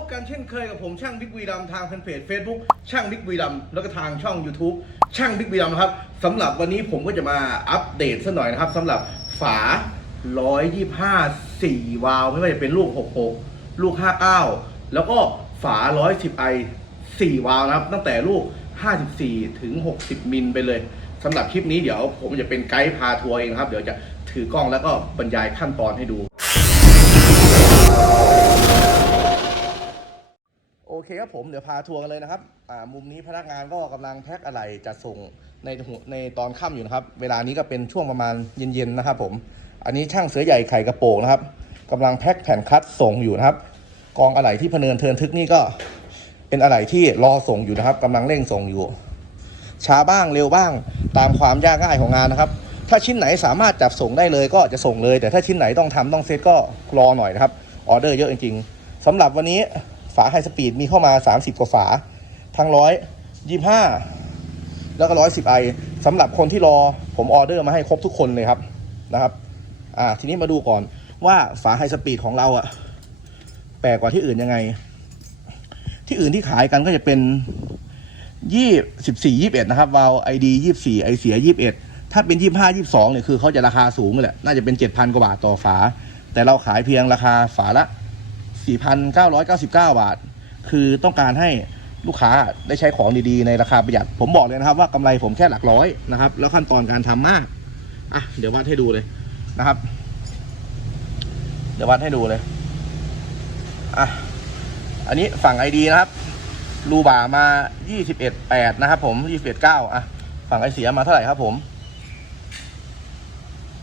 บผมพบกันเช่นเคยกับผมช่างบิ๊กวีดำทางแฟนเพจ Facebook ช่างบิ๊กวีดำแล้วก็ทางช่อง YouTube ช่างบิ๊กวีดำนะครับสำหรับวันนี้ผมก็จะมาอัปเดตสักหน่อยนะครับสำหรับฝา 125 4 วาล์วไม่ว่าจะเป็นลูก 66 ลูก 59 แล้วก็ฝา 110 i 4 วาล์วนะครับ ตั้งแต่ลูก 54 ถึง 60 มิลไปเลยสำหรับคลิปนี้เดี๋ยวผมจะเป็นไกด์พาทัวร์เองนะครับ เดี๋ยวจะถือกล้องแล้วก็บรรยายขั้นตอนให้ดู เคครับผมเดี๋ยวพาทัวร์กันเลยนะครับอ่ามุมนี้พนักงานก็กำลังแพ็คอะไรจัดส่งในในตอนค่ำอยู่นะครับ เวลานี้ก็เป็นช่วงประมาณเย็นๆนะครับ ผม อันนี้ช่างเสือใหญ่ไข่กระโปงนะครับกำลังแพ็คแผ่นคัดส่งอยู่นะครับ กองอะไหล่ที่พเนินเทินทึกนี่ก็ เป็นอะไหล่ที่รอส่งอยู่นะครับกำลังเร่งส่งอยู่ ช้าบ้างเร็วบ้างตามความยากง่ายของงานนะครับ ถ้าชิ้นไหนสามารถจับส่งได้เลยก็จะส่งเลย แต่ถ้าชิ้นไหนต้องทำต้องเซตก็รอหน่อยนะครับออเดอร์เยอะจริงๆสำหรับวันนี้ ฝาไฮสปีดมีเข้ามา 30 กว่าฝา ทั้งร้อยยี่ห้าแล้วก็ร้อยสิบไอสำหรับคนที่รอผมออเดอร์มาให้ครบทุกคนเลยครับนะครับ อ่าทีนี้มาดูก่อนว่าฝาไฮสปีดของเราอะแปลกกว่าที่อื่นยังไง ที่อื่นที่ขายกันก็จะเป็นยี่สิบสี่ยี่บเอ็ดนะครับวาลไอดียี่สิบสี่ไอเสียยี่บเอ็ดถ้าเป็นยี่ห้ายี่บสองเนี่ยคือเขาจะราคาสูงเลยแหละน่าจะเป็นเจ็ดพันกว่าบาทต่อฝา แต่เราขายเพียงราคาฝาละ สี่พันเก้าร้อยเก้าสิบเก้าบาท คือต้องการให้ลูกค้าได้ใช้ของดีๆ ในราคาประหยัด ผมบอกเลยนะครับว่ากำไรผมแค่หลักร้อยนะครับ แล้วขั้นตอนการทำมาก อะ เดี๋ยววัดให้ดูเลยนะครับ เดี๋ยววัดให้ดูเลย อะ อันนี้ฝั่งไอดีนะครับ รูบ่ามา 21 8 นะครับผม 21 9 อะ ฝั่งไอเสียมาเท่าไหร่ครับผม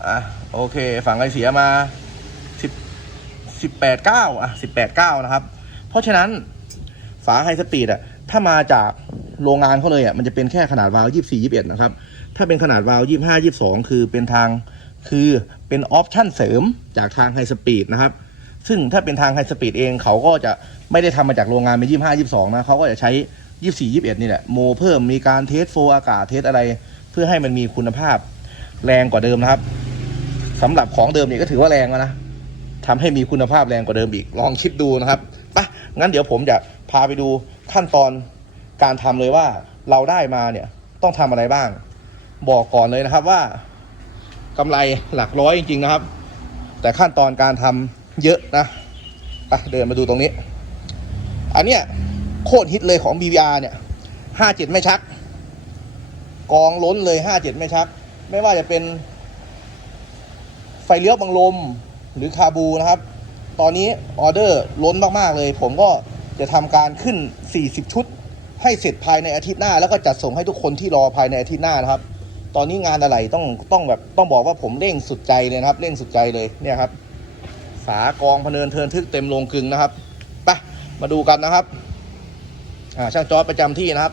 อะ โอเค ฝั่งไอเสียมา 10 18 9อะ18 9นะครับ เพราะฉะนั้นฝาไฮสปีดอะถ้ามาจากโรงงานเขาเลยอะมันจะเป็นแค่ขนาดวาล์ว24 21นะครับ ถ้าเป็นขนาดวาล์ว25 22คือเป็นทางคือเป็นออปชั่นเสริมจากทางไฮสปีดนะครับ ซึ่งถ้าเป็นทางไฮสปีดเองเขาก็จะไม่ได้ทำมาจากโรงงานเป็นยี่ห้ายี่สองนะเขาก็จะใช้ยี่สี่ยี่สิบเอ็ดนี่แหละโมเพิ่มมีการเทสโฟอากาศเทสอะไร เพื่อให้มันมีคุณภาพแรงกว่าเดิมนะครับสำหรับของเดิมเนี่ยก็ถือว่าแรงแล้วนะ ทำให้มีคุณภาพแรงกว่าเดิมอีกลองคิดดูนะครับปะงั้นเดี๋ยวผมจะพาไปดูขั้นตอนการทำเลยว่าเราได้มาเนี่ยต้องทำอะไรบ้าง บอกก่อนเลยนะครับว่ากำไรหลักร้อยจริงๆนะครับ แต่ขั้นตอนการทำเยอะนะไปเดินมาดูตรงนี้ อันเนี้ยโคตรฮิตเลยของ BVR เนี่ยห้าเจ็ดไม่ชัก กองล้นเลยห้าเจ็ดไม่ชัก ไม่ว่าจะเป็นไฟเลี้ยวบังลม หรือคาบูนะครับ ตอนนี้ออเดอร์ล้นมากๆเลย ผมก็จะทำการขึ้น 40 ชุด ให้เสร็จภายในอาทิตย์หน้า แล้วก็จัดส่งให้ทุกคนที่รอภายในอาทิตย์หน้านะครับ ตอนนี้งานอะไรต้องต้องแบบต้องบอกว่าผมเร่งสุดใจเลยนะครับ เร่งสุดใจเลยเนี่ยครับ ฝากองพเนินเทินทึกเต็มโรงกึงนะครับไปมาดูกันนะครับอ่าช่างจอร์จประจำที่นะครับ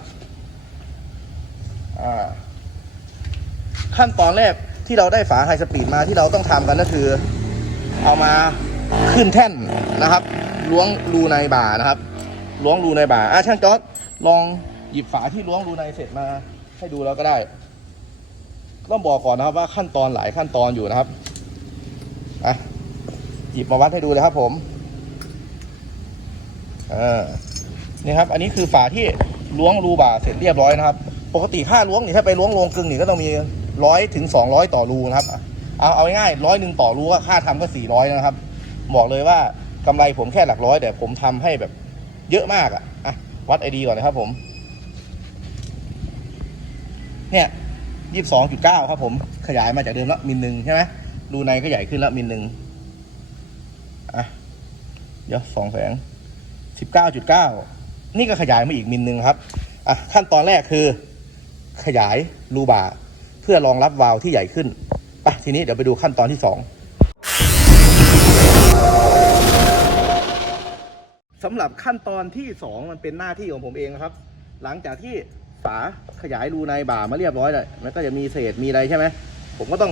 อ่าขั้นตอนแรกที่เราได้ฝาไฮสปีดมาที่เราต้องทำกันก็คือ เอามาขึ้นแท่นนะครับ ล้วงรูในบ่านะครับ ล้วงรูในบ่าอะช่างจอร์จลองหยิบฝาที่ล้วงรูในเสร็จมาให้ดูแล้วก็ได้ ต้องบอกก่อนนะครับว่าขั้นตอนหลายขั้นตอนอยู่นะครับอะหยิบมาวัดให้ดูเลยครับผมอ่านี่ครับ อันนี้คือฝาที่ล้วงรูบ่าเสร็จเรียบร้อยนะครับ ปกติค่าล้วงนี่ถ้าไปล้วงโรงกลึงนี่ก็ต้องมีร้อยถึงสองร้อยต่อรูนะครับ เอาเอาง่ายร้อยหนึ่งต่อรูก็ค่าทำก็สี่ร้อยนะครับ บอกเลยว่ากำไรผมแค่หลักร้อย แต่ผมทำให้แบบเยอะมากอะอะวัดไอดีก่อนนะครับผม เนี่ยยี่สิบสองจุดเก้าครับผมขยายมาจากเดิมแล้วมิลหนึ่งใช่ไหมรูในก็ใหญ่ขึ้นแล้วมิลหนึ่งอะเดี๋ยวสองแสงสิบเก้าจุดเก้านี่ก็ขยายมาอีกมิลหนึ่งครับอะขั้นตอนแรกคือขยายรูบาเพื่อรองรับวาล์วที่ใหญ่ขึ้น ไปทีนี้เดี๋ยวไปดูขั้นตอนที่สองสำหรับขั้นตอนที่สองมันเป็นหน้าที่ของผมเองนะครับ หลังจากที่ฝาขยายรูในบ่ามาเรียบร้อยแล้วมันก็จะมีเศษมีอะไรใช่ไหมผมก็ต้อง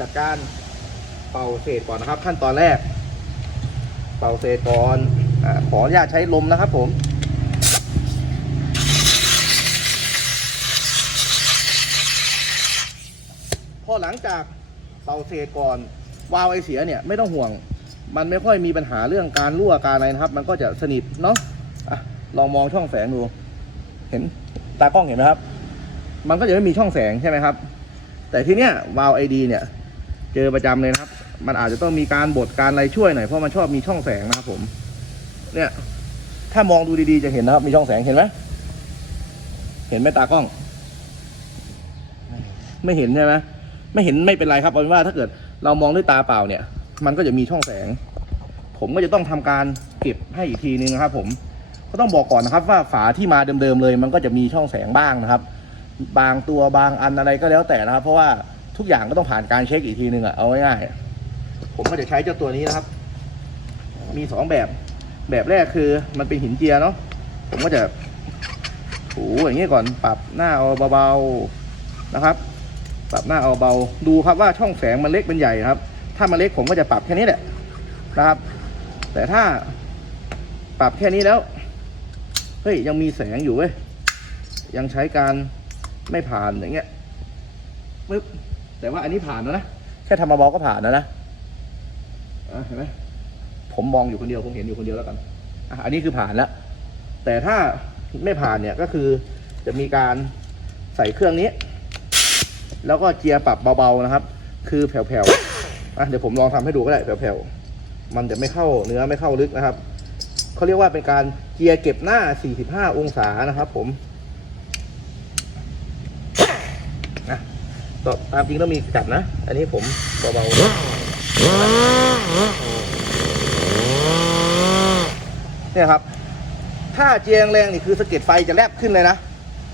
จัดการเป่าเศษก่อนนะครับ ขั้นตอนแรก เป่าเศษก่อนอขออนุญาตใช้ลมนะครับผมพอหลังจาก เป่าเศษก่อนวาล์วไอเสียเนี่ยไม่ต้องห่วง มันไม่ค่อยมีปัญหาเรื่องการรั่วการอะไรนะครับ มันก็จะสนิทเนาะอะลองมองช่องแสงดู เห็นตากล้องเห็นไหมครับ มันก็จะไม่มีช่องแสงใช่ไหมครับ แต่ที่เนี้ยวาล์วไอดีเนี่ย เจอประจำเลยนะครับ มันอาจจะต้องมีการบดการอะไรช่วยหน่อยเพราะมันชอบมีช่องแสงนะครับผม เนี่ยถ้ามองดูดีๆจะเห็นนะครับ มีช่องแสงเห็นไหมเห็นไหมตากล้อง ไม่เห็นใช่ไหม ไม่เห็นไม่เป็นไรครับเอาเป็นว่าถ้าเกิดเรามองด้วยตาเปล่าเนี่ย มันก็จะมีช่องแสง ผมก็จะต้องทำการเก็บให้อีกทีนึงนะครับ ผมก็ต้องบอกก่อนนะครับ ว่าฝาที่มาเดิมๆเลย มันก็จะมีช่องแสงบ้างนะครับ บางตัวบางอันอะไรก็แล้วแต่นะครับ เพราะว่าทุกอย่างก็ต้องผ่านการเช็คอีกทีนึงอะเอาง่ายๆผมก็จะใช้เจ้าตัวนี้นะครับ มีสองแบบ แบบแรกคือมันเป็นหินเจียเนาะผมก็จะถูอย่างนี้ก่อนปรับหน้าเอาเบาๆนะครับ ปรับหน้าเอาเบา ดูครับว่าช่องแสงมันเล็กเป็นใหญ่ครับ ถ้ามันเล็กผมก็จะปรับแค่นี้แหละนะครับ แต่ถ้าปรับแค่นี้แล้ว เฮ้ยยังมีแสงอยู่เว้ย ยังใช้การไม่ผ่านอย่างเงี้ยปึ๊บ แต่ว่าอันนี้ผ่านแล้วนะ แค่ทำเบาๆก็ผ่านแล้วนะอะเห็นไหมผมมองอยู่คนเดียวผมเห็นอยู่คนเดียวแล้วกันอะอันนี้คือผ่านแล้ว แต่ถ้าไม่ผ่านเนี่ยก็คือจะมีการใส่เครื่องนี้ แล้วก็เจียร์ปรับเบาๆนะครับ คือแผ่วๆอะเดี๋ยวผมลองทำให้ดูก็ได้แผ่วๆมันจะไม่เข้าเนื้อไม่เข้าลึกนะครับเขาเรียกว่าเป็นการเจียร์เก็บหน้า 45 องศานะครับผมนะต่อตามจริงต้องมีจับนะ อันนี้ผมเบาๆเนี่ยครับ ถ้าเจียงแรงนี่คือสะเก็ดไฟจะแลบขึ้นเลยนะ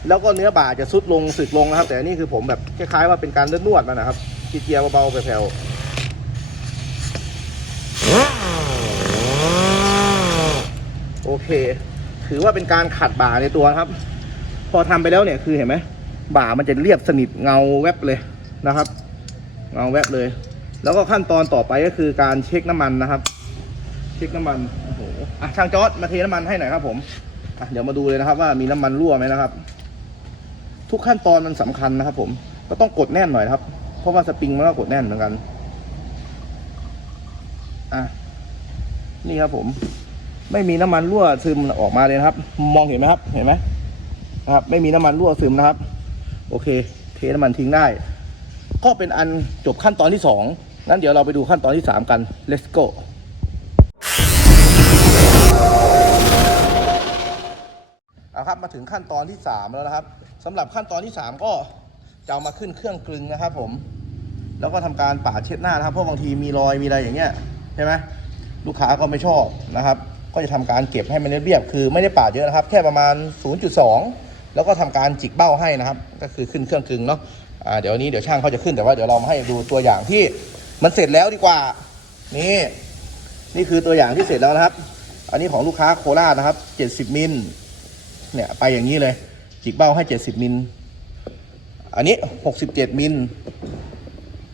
แล้วก็เนื้อบ่าจะซุดลงสึกลงนะครับ แต่นี่คือผมแบบคล้ายๆว่าเป็นการนวดมันนะครับทีเจียเบาๆแผ่วๆโอเค ถือว่าเป็นการขัดบ่าในตัวครับ พอทำไปแล้วเนี่ยคือเห็นไหมบ่ามันจะเรียบสนิทเงาแวบเลยนะครับ เงาแวบเลย แล้วก็ขั้นตอนต่อไปก็คือการเช็คน้ำมันนะครับ เช็คน้ำมันโอ้โหอะช่างจอดมาเทน้ำมันให้หน่อยครับผมอะเดี๋ยวมาดูเลยนะครับว่ามีน้ำมันรั่วไหมนะครับ ทุกขั้นตอนมันสำคัญนะครับ ผมก็ต้องกดแน่นหน่อยครับ เพราะว่าสปริงมันก็กดแน่นเหมือนกัน อะนี่ครับผม ไม่มีน้ำมันรั่วซึมออกมาเลยนะครับ มองเห็นไหมครับ เห็นไหมนะครับ ไม่มีน้ำมันรั่วซึมนะครับ โอเค เทน้ำมันทิ้งได้ ก็เป็นอันจบขั้นตอนที่สองงั้นเดี๋ยวเราไปดูขั้นตอนที่สามกัน let's go เอาครับมาถึงขั้นตอนที่ 3 แล้วนะครับ สำหรับขั้นตอนที่ 3 ก็จะเอามาขึ้นเครื่องกลึงนะครับ ผม แล้วก็ทำการปาดเช็ดหน้านะครับเพราะบางทีมีรอยมีอะไรอย่างเงี้ยใช่ไหมลูกค้าก็ไม่ชอบนะครับ ก็จะทำการเก็บให้มันเรียบคือไม่ได้ปาดเยอะนะครับ แค่ประมาณ 0.2 แล้วก็ทำการจิกเบ้าให้นะครับ ก็คือขึ้นเครื่องกลึงเนาะอ่าเดี๋ยวนี้เดี๋ยวช่างเขาจะขึ้นแต่ว่าเดี๋ยวเรามาให้ดูตัวอย่างที่มันเสร็จแล้วดีกว่า นี่นี่คือตัวอย่างที่เสร็จแล้วนะครับ อันนี้ของลูกค้าโคราชนะครับ 70มิลเนี่ยไปอย่างนี้เลย จิกเบ้าให้ 70 มิล อันนี้ 67 มิล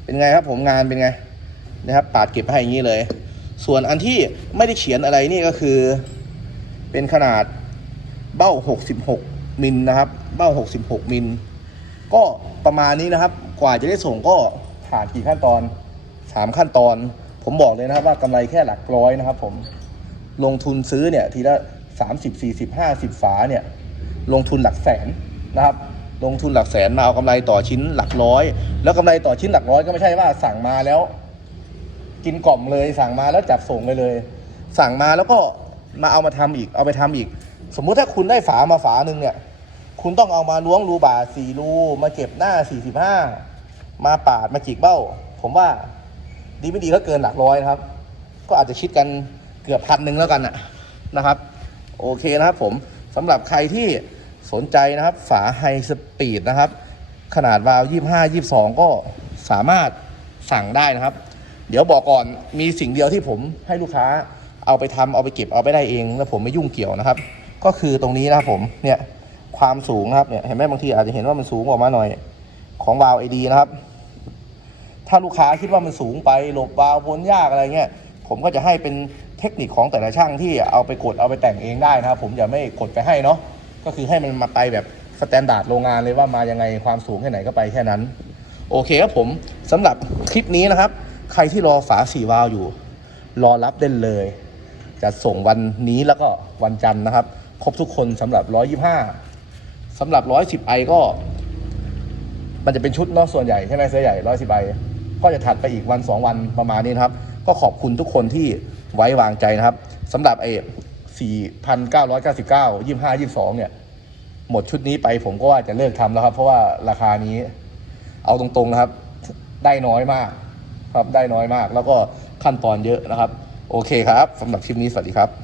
เป็นไงครับผมงานเป็นไงนะครับ ปาดเก็บให้อย่างนี้เลย ส่วนอันที่ไม่ได้เขียนอะไรนี่ก็คือ เป็นขนาดเบ้า 66 มิลนะครับ เบ้า 66 มิล ก็ประมาณนี้นะครับ กว่าจะได้ส่งก็ผ่านกี่ขั้นตอน 3 ขั้นตอน ผมบอกเลยนะครับว่ากำไรแค่หลักร้อยนะครับผม ลงทุนซื้อเนี่ยทีละสามสิบสี่สิบห้าสิบฝาเนี่ย ลงทุนหลักแสนนะครับ ลงทุนหลักแสนมาเอากำไรต่อชิ้นหลักร้อย แล้วกำไรต่อชิ้นหลักร้อยก็ไม่ใช่ว่าสั่งมาแล้ว กินกล่อมเลยสั่งมาแล้วจับส่งเลยเลย สั่งมาแล้วก็มาเอามาทำอีก เอาไปทำอีก สมมุติถ้าคุณได้ฝามาฝาหนึ่งเนี่ย คุณต้องเอามาล้วงรูบาสี่รูมาเก็บหน้าสี่สิบห้ามาปาดมาจิกเบ้า ผมว่าดีไม่ดีก็เกินหลักร้อยครับ ก็อาจจะคิดกันเกือบพันหนึ่งแล้วกันนะนะครับ โอเคนะครับผม สำหรับใครที่สนใจนะครับ ฝาไฮสปีดนะครับ ขนาดวาล์วยี่ห้ายี่สองก็สามารถสั่งได้นะครับ เดี๋ยวบอกก่อนมีสิ่งเดียวที่ผมให้ลูกค้าเอาไปทำเอาไปเก็บเอาไปได้เอง แล้วผมไม่ยุ่งเกี่ยวนะครับ ก็คือตรงนี้นะครับผมเนี่ยความสูงนะครับเนี่ยเห็นไหมบางทีอาจจะเห็นว่ามันสูงออกมาหน่อยของวาล์วไอดีนะครับ ถ้าลูกค้าคิดว่ามันสูงไปหลบวาล์วพ้นยากอะไรเงี้ยผมก็จะให้เป็น เทคนิคของแต่ละช่างที่เอาไปกดเอาไปแต่งเองได้นะครับ ผมจะไม่กดไปให้เนาะก็คือให้มันมาไปแบบสแตนดาร์ดโรงงานเลยว่ามายังไงความสูงแค่ไหนก็ไปแค่นั้น โอเคครับผมสำหรับคลิปนี้นะครับ ใครที่รอฝาสีวาล์วอยู่ รอรับได้เลย จะส่งวันนี้แล้วก็วันจันทร์นะครับ ครบทุกคนสำหรับ 125สำหรับ 110ไอก็ มันจะเป็นชุดเนาะส่วนใหญ่ใช่ไหมเสื้อใหญ่110ไอก็จะถัดไปอีกวัน 2 วันประมาณนี้นครับ ก็ขอบคุณทุกคนที่ ไว้วางใจนะครับสำหรับไอ้4,999 25 22 เนี่ย หมดชุดนี้ไปผมก็ว่าจะเลิกทำแล้วครับ เพราะว่าราคานี้ เอาตรงๆนะครับ ได้น้อยมาก ครับได้น้อยมาก แล้วก็ขั้นตอนเยอะนะครับ โอเคครับสำหรับคลิปนี้สวัสดีครับ